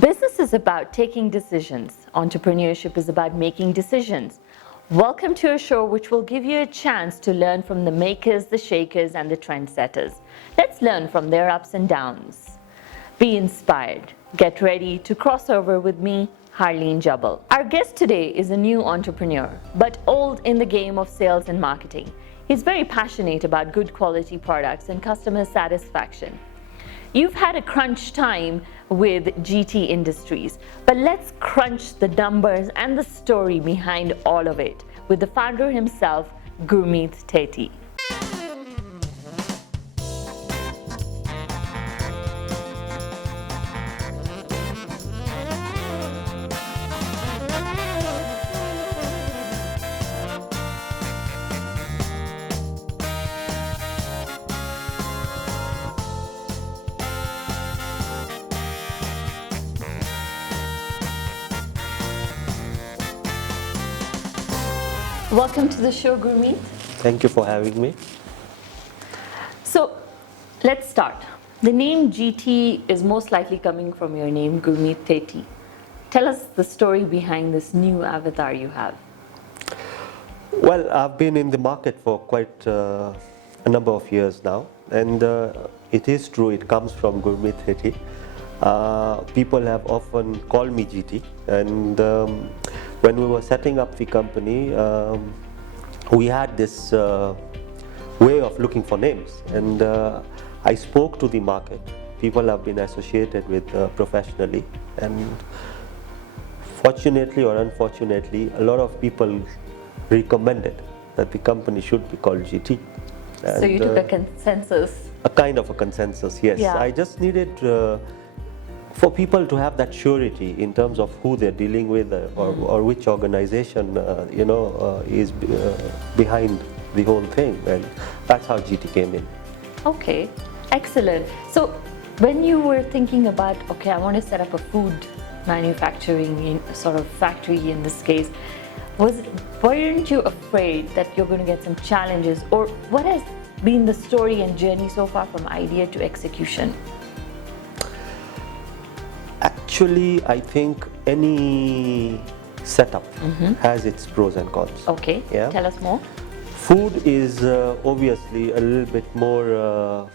Business is about taking decisions. Entrepreneurship is about making decisions. Welcome to a show which will give you a chance to learn from the makers, the shakers, and the trendsetters. Let's learn from their ups and downs. Be inspired. Get ready to cross over with me, Harleen Jabbal. Our guest today is a new entrepreneur, but old in the game of sales and marketing. He's very passionate about good quality products and customer satisfaction. You've had a crunch time with GT Industries, but let's crunch the numbers and the story behind all of it with the founder himself, Gurmit Thethy. Welcome to the show, Gurmit. Thank you for having me. So, let's start. The name GT is most likely coming from your name, Gurmit Thethy. Tell us the story behind this new avatar you have. Well, I've been in the market for quite a number of years now, and it is true, it comes from Gurmit Thethy. People have often called me GT, and when we were setting up the company, we had this way of looking for names, and I spoke to the market. People have been associated with professionally, and fortunately or unfortunately, a lot of people recommended that the company should be called GT. So you took a consensus? A kind of a consensus, yes. Yeah. I just needed for people to have that surety in terms of who they're dealing with or which organization is behind the whole thing, and that's how GT came in. Okay, excellent. So when you were thinking about, okay, I want to set up a food manufacturing sort of factory in this case, weren't you afraid that you're going to get some challenges, or what has been the story and journey so far from idea to execution? Actually, I think any setup has its pros and cons. Okay, Yeah? Tell us more. Food is obviously a little bit more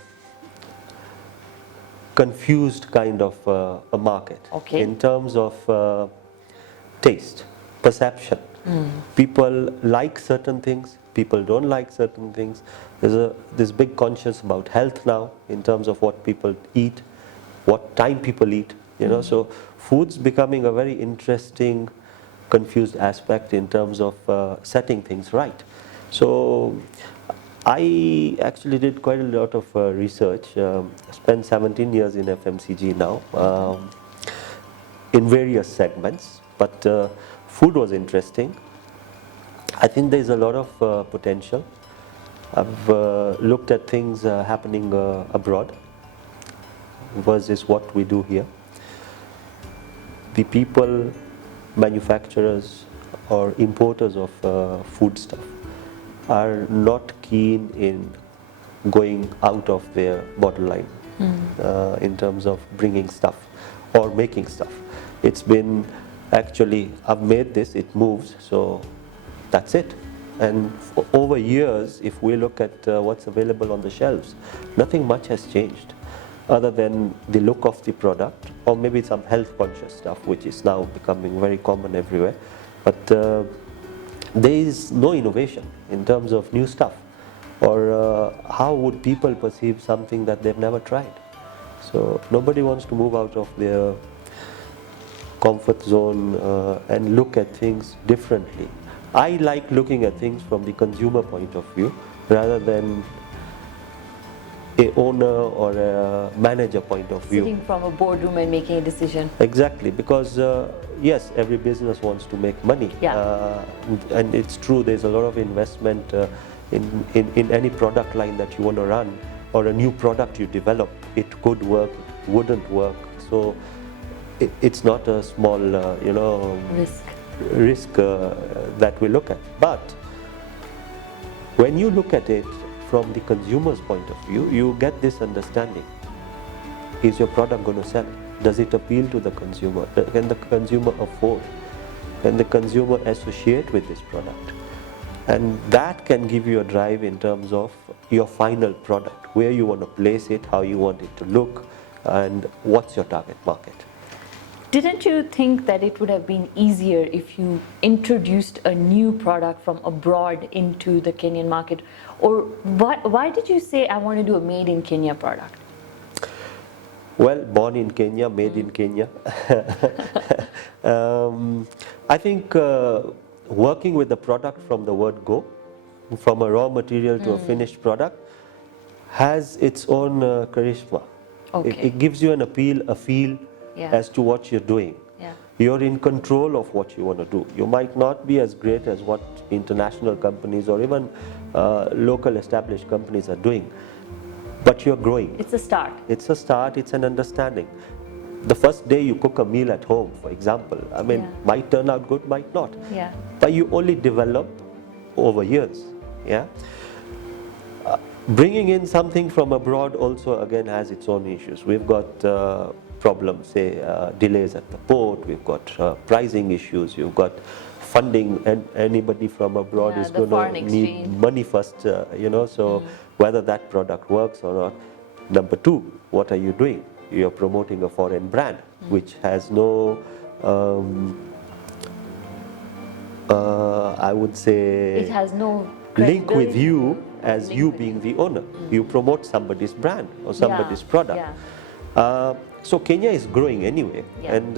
confused kind of a market. Okay. In terms of taste, perception. People like certain things, people don't like certain things. There's this big conscious about health now in terms of what people eat, what time people eat. So food's becoming a very interesting, confused aspect in terms of setting things right. So I actually did quite a lot of research. Spent 17 years in FMCG now, in various segments, but food was interesting. I think there's a lot of potential. I've looked at things happening abroad versus what we do here. The people, manufacturers or importers of food stuff are not keen in going out of their bottom line in terms of bringing stuff or making stuff. It's been actually, I've made this, it moves, so that's it. And over years, if we look at what's available on the shelves, nothing much has changed, other than the look of the product, or maybe some health conscious stuff, which is now becoming very common everywhere. But there is no innovation in terms of new stuff, or how would people perceive something that they've never tried. So nobody wants to move out of their comfort zone and look at things differently. I like looking at things from the consumer point of view rather than a owner or a manager point of view. Sitting from a boardroom and making a decision. Exactly, because yes, every business wants to make money. Yeah. And it's true, there's a lot of investment in any product line that you want to run, or a new product you develop. It could work, it wouldn't work. So it's not a small risk that we look at. But when you look at it from the consumer's point of view, you get this understanding. Is your product going to sell? Does it appeal to the consumer? Can the consumer afford? Can the consumer associate with this product? And that can give you a drive in terms of your final product, where you want to place it, how you want it to look, and what's your target market. Didn't you think that it would have been easier if you introduced a new product from abroad into the Kenyan market? Or why did you say, I want to do a made in Kenya product? Well, born in Kenya, made in Kenya. I think working with the product from the word go, from a raw material to a finished product, has its own charisma. Okay. It gives you an appeal, a feel as to what you're doing. Yeah. You're in control of what you want to do. You might not be as great as what international companies or even local established companies are doing, but you're growing. It's a start. It's a start, it's an understanding. The first day you cook a meal at home, for example, I mean, might turn out good, might not. Yeah. But you only develop over years. Yeah. Bringing in something from abroad also again has its own issues. We've got problems, say delays at the port, we've got pricing issues, you've got funding, and anybody from abroad is going to need money first, so whether that product works or not. Number two, what are you doing? You're promoting a foreign brand which has no, I would say, it has no link with you as you being the owner. You promote somebody's brand or somebody's product. So Kenya is growing anyway, and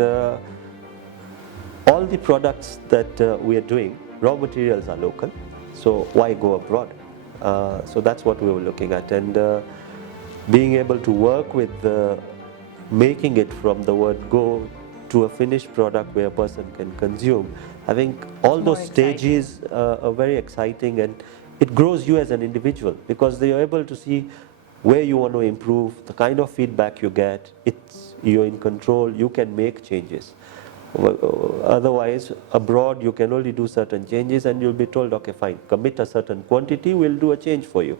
all the products that we are doing, raw materials are local, so why go abroad? So that's what we were looking at, and being able to work with making it from the word go to a finished product where a person can consume. I think all those stages are very exciting, and it grows you as an individual because you're able to see where you want to improve, the kind of feedback you get. You're in control, you can make changes. Otherwise, abroad you can only do certain changes and you'll be told, okay, fine, commit a certain quantity, we'll do a change for you.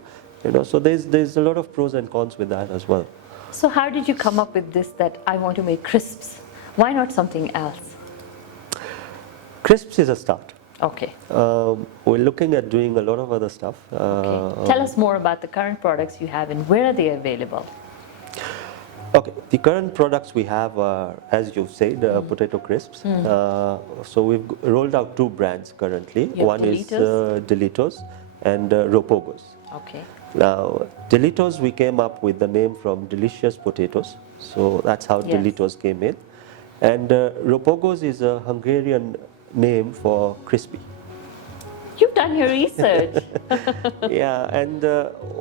So there's a lot of pros and cons with that as well. So how did you come up with this, that I want to make crisps? Why not something else? Crisps is a start. Okay. We're looking at doing a lot of other stuff. Okay. Tell us more about the current products you have and where are they available? Okay, the current products we have are, as you said, potato crisps. So we've rolled out two brands currently. One is Delitos and Ropogos. Okay. Now, Delitos, we came up with the name from delicious potatoes. So that's how Delitos came in. And Ropogos is a Hungarian name for crispy. You've done your research. Yeah, and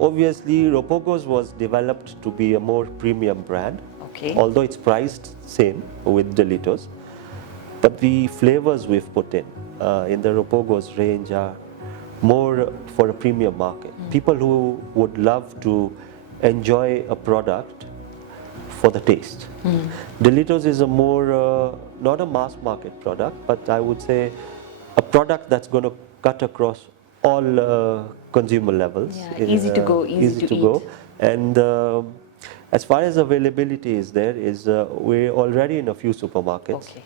obviously Ropogos was developed to be a more premium brand. Okay. Although it's priced same with Delitos, but the flavors we've put in the Ropogos range are more for a premium market. People who would love to enjoy a product for the taste. Delitos is a more, not a mass market product, but I would say a product that's going to cut across all consumer levels. Yeah, easy to go, easy to go. And as far as availability is there, we're already in a few supermarkets. Okay.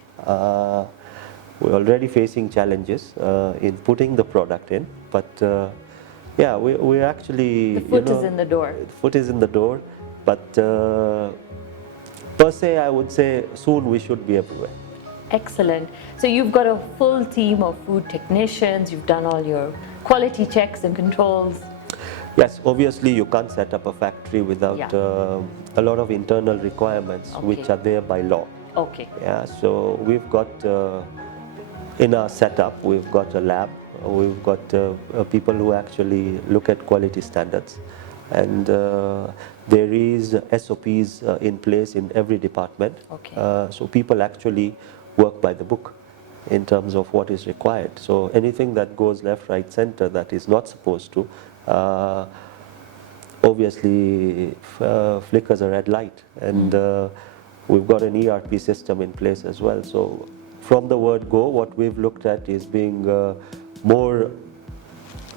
We're already facing challenges in putting the product in, but yeah, we're actually... The foot is in the door. The foot is in the door, but per se, I would say soon we should be everywhere. Excellent. So you've got a full team of food technicians, you've done all your quality checks and controls. Yes, obviously you can't set up a factory without a lot of internal requirements which are there by law. Okay. Yeah, so we've got, in our setup, we've got a lab, we've got people who actually look at quality standards, and there is SOPs in place in every department. Okay. So people actually work by the book in terms of what is required. So anything that goes left, right, center that is not supposed to, obviously flickers a red light, and we've got an ERP system in place as well. So from the word go, what we've looked at is being more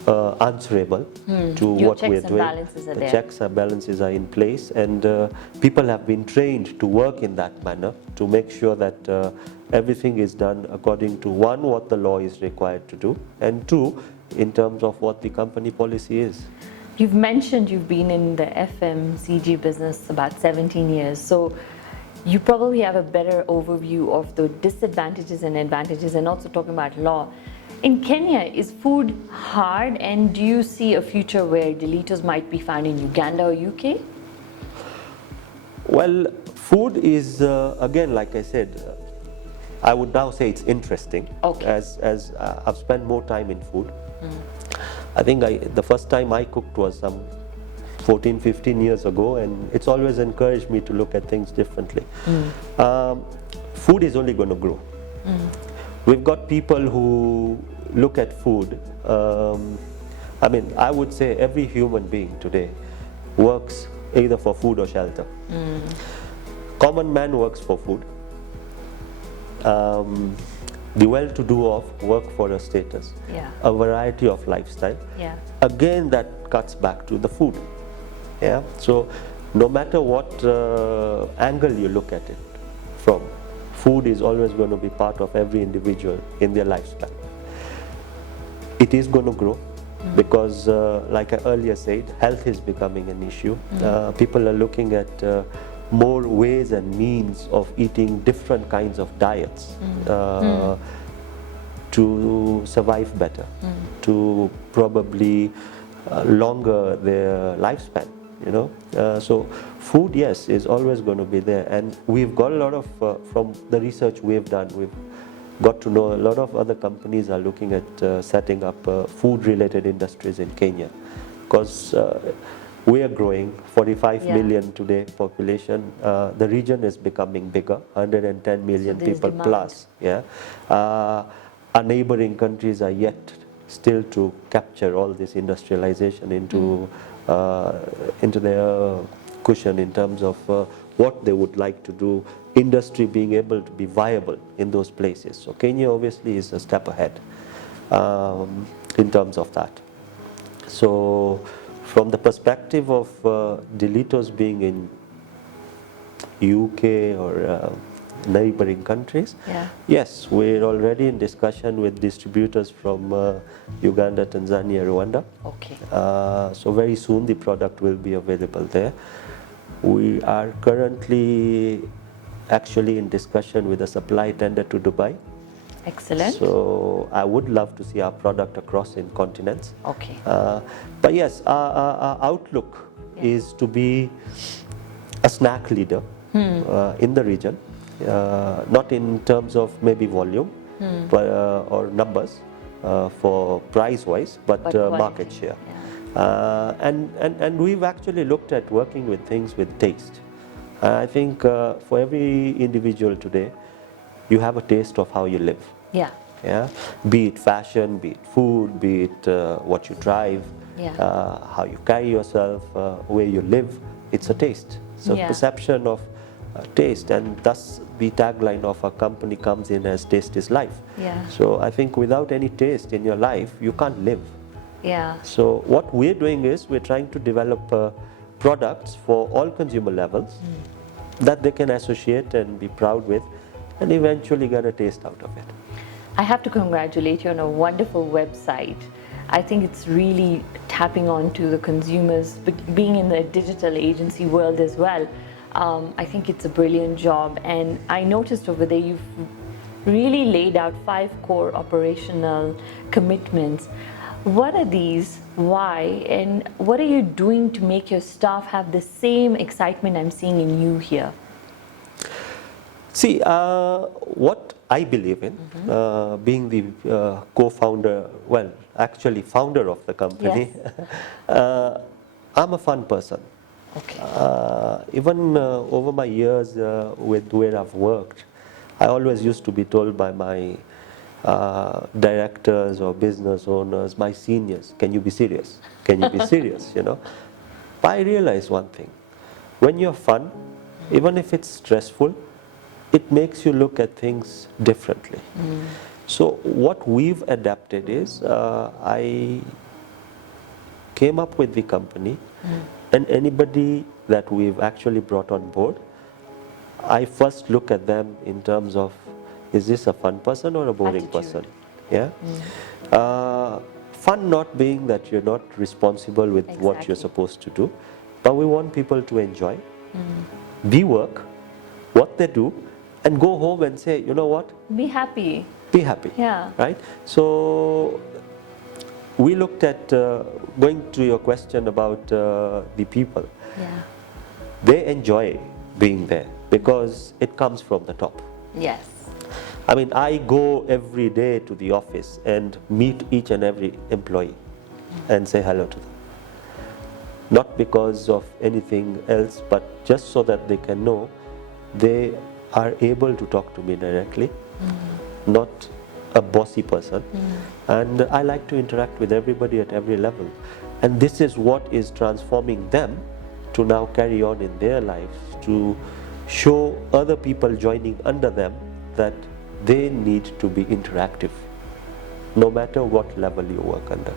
answerable to Your what checks we're and doing. balances are The there. checks and balances are in place, and people have been trained to work in that manner to make sure that everything is done according to, one, what the law is required to do, and two, in terms of what the company policy is. You've mentioned you've been in the FMCG business about 17 years, so you probably have a better overview of the disadvantages and advantages, and also talking about law. In Kenya, is food hard, and do you see a future where Delitos might be found in Uganda or UK? Well, food is, again, like I said, I would now say it's interesting. Okay. As I've spent more time in food. I think the first time I cooked was some 14, 15 years ago, and it's always encouraged me to look at things differently. Food is only going to grow. We've got people who look at food. I mean, I would say every human being today works either for food or shelter. Common man works for food. The well-to-do off work for a status, a variety of lifestyle. Again, that cuts back to the food. So no matter what angle you look at it from, food is always going to be part of every individual in their lifestyle. It is going to grow because, like I earlier said, health is becoming an issue. People are looking at more ways and means of eating different kinds of diets to survive better, to probably longer their lifespan. So food, yes, is always going to be there, and we've got a lot of from the research we've done, we've got to know a lot of other companies are looking at setting up food related industries in Kenya, because we are growing 45 million today population. The region is becoming bigger, 110 million people demand. plus. Our neighboring countries are yet still to capture all this industrialization into their cushion in terms of what they would like to do, industry being able to be viable in those places. So Kenya obviously is a step ahead in terms of that. So from the perspective of Delitos being in UK or neighboring countries, yes, we're already in discussion with distributors from Uganda, Tanzania, Rwanda. So very soon the product will be available there. We are currently actually in discussion with a supply tender to Dubai. Excellent. So I would love to see our product across in continents. But yes, our outlook is to be a snack leader in the region. Not in terms of maybe volume but, or numbers for price wise, but market share. And we've actually looked at working with things with taste. I think for every individual today, you have a taste of how you live. Be it fashion, be it food, be it what you drive, how you carry yourself, where you live. It's a taste. So perception of taste, and thus the tagline of our company comes in as taste is life. So I think without any taste in your life, you can't live. So what we're doing is we're trying to develop products for all consumer levels that they can associate and be proud with, and eventually get a taste out of it. I have to congratulate you on a wonderful website. I think it's really tapping on to the consumers, but being in the digital agency world as well. I think it's a brilliant job, and I noticed over there you've really laid out 5 core operational commitments. What are these, why, and what are you doing to make your staff have the same excitement I'm seeing in you here? See, what I believe in, being the co-founder, well, actually founder of the company, I'm a fun person. Even over my years with where I've worked, I always used to be told by my directors or business owners, my seniors, can you be serious? Can you be serious? But I realized one thing: when you're fun, even if it's stressful, it makes you look at things differently. So what we've adapted is I came up with the company, and anybody that we've actually brought on board, I first look at them in terms of, is this a fun person or a boring person? Yeah. Fun not being that you're not responsible with what you're supposed to do, but we want people to enjoy the work, what they do, and go home and say, you know what? Be happy. Be happy. Yeah. Right? So we looked at, going to your question about the people, they enjoy being there because it comes from the top. Yes. I mean, I go every day to the office and meet each and every employee and say hello to them. Not because of anything else, but just so that they can know they are able to talk to me directly, not a bossy person. And I like to interact with everybody at every level. And this is what is transforming them to now carry on in their lives, to show other people joining under them that they need to be interactive, no matter what level you work under.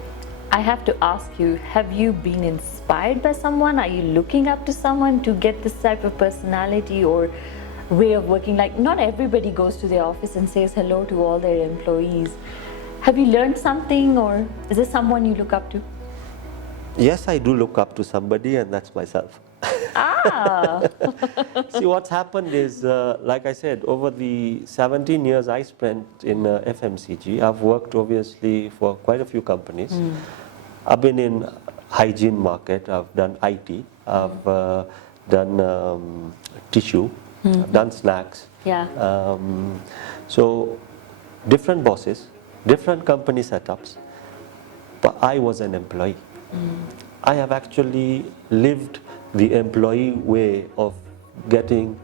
I have to ask you, have you been inspired by someone? Are you looking up to someone to get this type of personality or way of working? Like, not everybody goes to their office and says hello to all their employees. Have you learned something, or is there someone you look up to? Yes, I do look up to somebody, and that's myself. See, what's happened is, like I said, over the 17 years I spent in FMCG, I've worked obviously for quite a few companies. I've been in hygiene market, I've done IT, I've done tissue, I've done snacks. So different bosses, different company setups, but I was an employee. I have actually lived the employee way of getting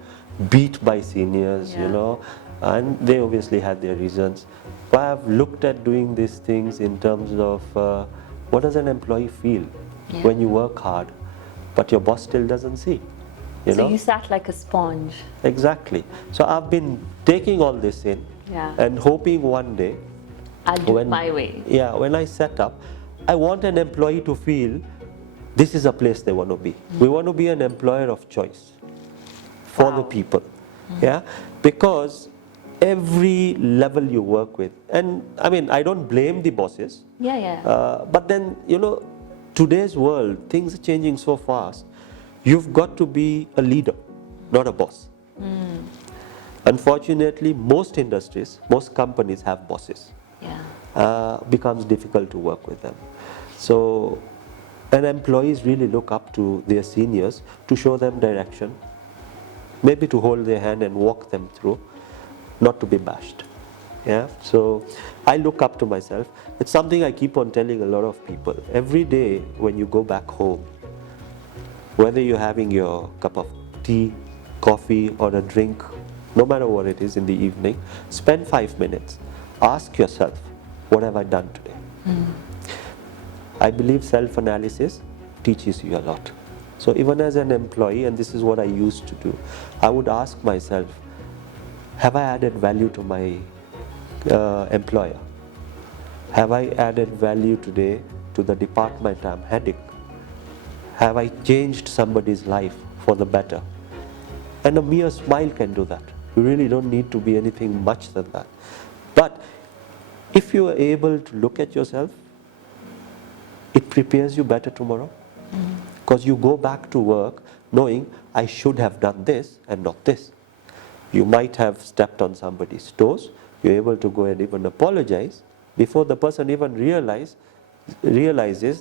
beat by seniors, you know, and they obviously had their reasons. But I've looked at doing these things in terms of what does an employee feel when you work hard, but your boss still doesn't see. You know? You sat like a sponge. Exactly. So I've been taking all this in and hoping one day, I'll do it my way. Yeah, when I set up, I want an employee to feel this is a place they want to be. We want to be an employer of choice for the people. Yeah, because every level you work with, and I mean, I don't blame the bosses. But then, you know, today's world, things are changing so fast. You've got to be a leader, not a boss. Unfortunately, most industries, most companies have bosses. Becomes difficult to work with them. So, and employees really look up to their seniors to show them direction, maybe to hold their hand and walk them through, not to be bashed. Yeah, so I look up to myself. It's something I keep on telling a lot of people. Every day when you go back home, whether you're having your cup of tea, coffee, or a drink, no matter what it is in the evening, spend 5 minutes. Ask yourself, what have I done today? I believe self-analysis teaches you a lot. So even as an employee, and this is what I used to do, I would ask myself, have I added value to my employer? Have I added value today to the department I'm heading? Have I changed somebody's life for the better? And a mere smile can do that. You really don't need to be anything much than that. But if you are able to look at yourself, it prepares you better tomorrow. Because you go back to work knowing I should have done this and not this. You might have stepped on somebody's toes. You're able to go and even apologize before the person even realizes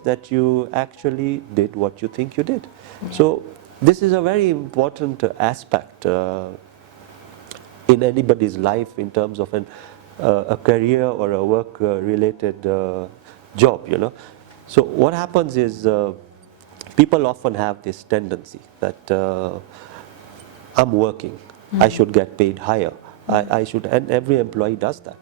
that you actually did what you think you did. So this is a very important aspect in anybody's life in terms of a career or a work-related job, you know. So what happens is people often have this tendency that I'm working, I should get paid higher, I should, and every employee does that.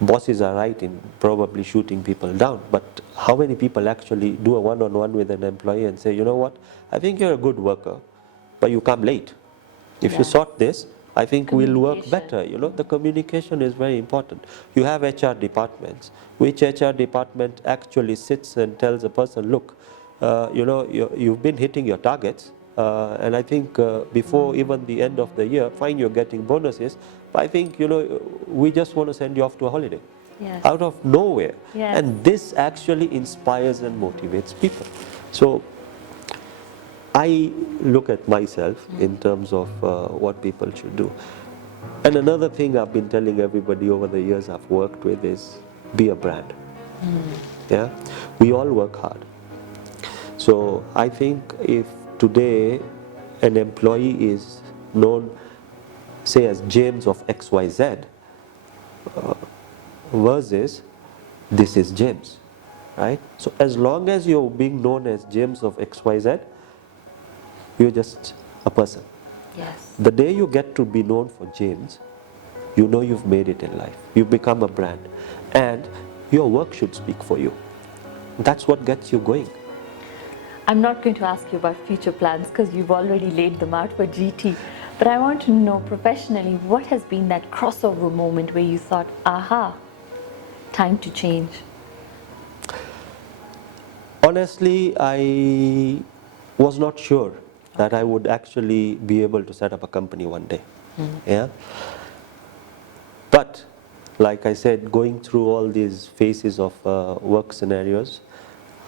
Bosses are right in probably shooting people down, but how many people actually do a one-on-one with an employee and say, you know what, I think you're a good worker, but you come late. If you sort this, I think we'll work Communication. better. You know, the communication is very important. You have HR departments. Which HR department actually sits and tells a person, look, you know, you've been hitting your targets, and I think before even the end of the year, fine, you're getting bonuses, but I think, you know, we just want to send you off to a holiday. Yes. Out of nowhere. Yes. And this actually inspires and motivates people. So I look at myself in terms of what people should do. And another thing I've been telling everybody over the years I've worked with is be a brand. Yeah, we all work hard. So I think if today an employee is known, say, as James of XYZ, versus this is James, right? So as long as you're being known as James of XYZ, you're just a person. Yes. The day you get to be known for James, you know you've made it in life. You become a brand, and your work should speak for you. That's what gets you going. I'm not going to ask you about future plans because you've already laid them out for GT. But I want to know professionally, what has been that crossover moment where you thought, aha, time to change? Honestly, I was not sure that I would actually be able to set up a company one day. Yeah. But like I said, going through all these phases of work scenarios,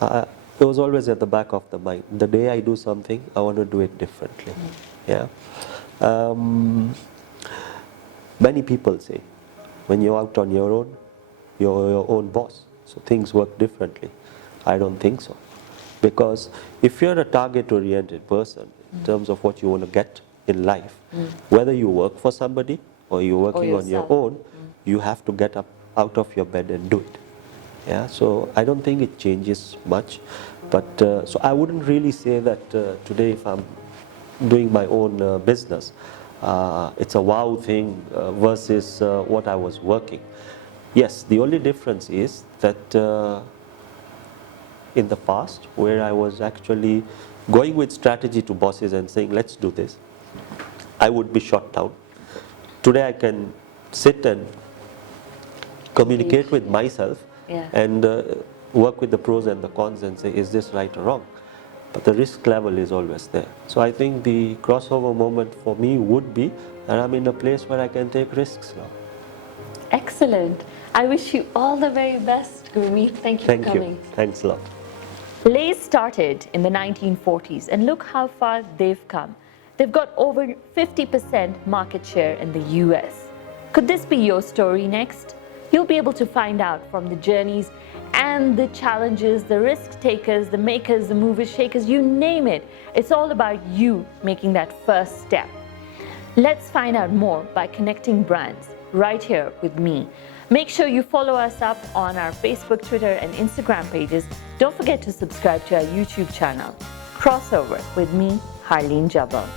it was always at the back of the mind. The day I do something, I want to do it differently. Yeah. Many people say, when you're out on your own, you're your own boss. So things work differently. I don't think so. Because if you're a target-oriented person, in terms of what you want to get in life, whether you work for somebody or you're working on your own, you have to get up out of your bed and do it. Yeah, so I don't think it changes much. But so I wouldn't really say that today, if I'm doing my own business, it's a wow thing versus what I was working. Yes, the only difference is that in the past, where I was actually going with strategy to bosses and saying, let's do this, I would be shot down. Today I can sit and communicate with myself and work with the pros and the cons and say, is this right or wrong? But the risk level is always there. So I think the crossover moment for me would be that I'm in a place where I can take risks now. Excellent. I wish you all the very best, Gurmit. Thank you for coming. Thanks a lot. Lay's started in the 1940s, and look how far they've come. They've got over 50% market share in the US. Could this be your story next? You'll be able to find out from the journeys and the challenges, the risk takers, the makers, the movers, shakers, you name it. It's all about you making that first step. Let's find out more by connecting brands right here with me. Make sure you follow us up on our Facebook, Twitter, and Instagram pages. Don't forget to subscribe to our YouTube channel. Crossover with me, Harleen Jabbal.